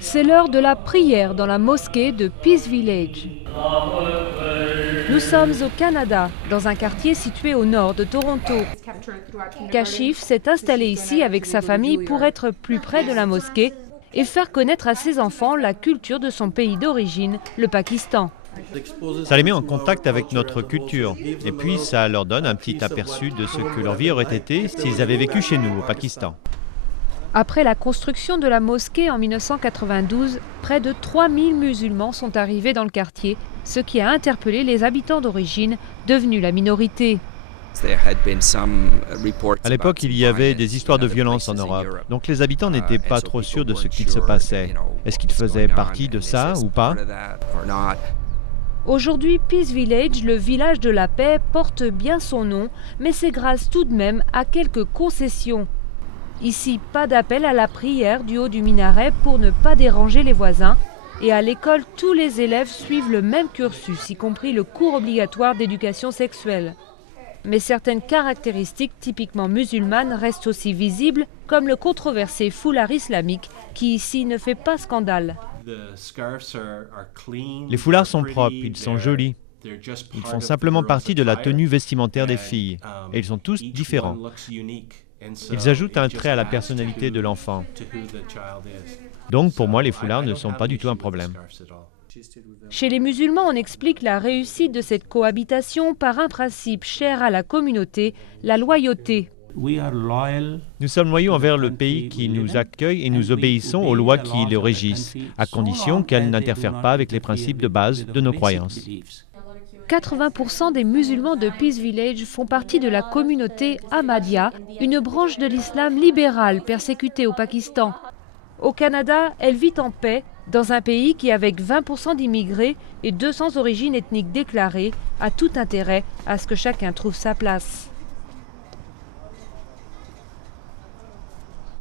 C'est l'heure de la prière dans la mosquée de Peace Village. Nous sommes au Canada, dans un quartier situé au nord de Toronto. Kashif s'est installé ici avec sa famille pour être plus près de la mosquée et faire connaître à ses enfants la culture de son pays d'origine, le Pakistan. Ça les met en contact avec notre culture et puis ça leur donne un petit aperçu de ce que leur vie aurait été s'ils avaient vécu chez nous, au Pakistan. Après la construction de la mosquée en 1992, près de 3000 musulmans sont arrivés dans le quartier, ce qui a interpellé les habitants d'origine, devenus la minorité. À l'époque, il y avait des histoires de violence en Europe, donc les habitants n'étaient pas trop sûrs de ce qu'il se passait. Est-ce qu'ils faisaient partie de ça ou pas? Aujourd'hui, Peace Village, le village de la paix, porte bien son nom, mais c'est grâce tout de même à quelques concessions. Ici, pas d'appel à la prière du haut du minaret pour ne pas déranger les voisins. Et à l'école, tous les élèves suivent le même cursus, y compris le cours obligatoire d'éducation sexuelle. Mais certaines caractéristiques typiquement musulmanes restent aussi visibles, comme le controversé foulard islamique, qui ici ne fait pas scandale. Les foulards sont propres, ils sont jolis. Ils font simplement partie de la tenue vestimentaire des filles, et ils sont tous différents. Ils ajoutent un trait à la personnalité de l'enfant. Donc pour moi, les foulards ne sont pas du tout un problème. Chez les musulmans, on explique la réussite de cette cohabitation par un principe cher à la communauté, la loyauté. Nous sommes loyaux envers le pays qui nous accueille et nous obéissons aux lois qui le régissent, à condition qu'elles n'interfèrent pas avec les principes de base de nos croyances. 80% des musulmans de Peace Village font partie de la communauté Ahmadiyya, une branche de l'islam libéral persécutée au Pakistan. Au Canada, elle vit en paix dans un pays qui, avec 20% d'immigrés et 200 origines ethniques déclarées, a tout intérêt à ce que chacun trouve sa place.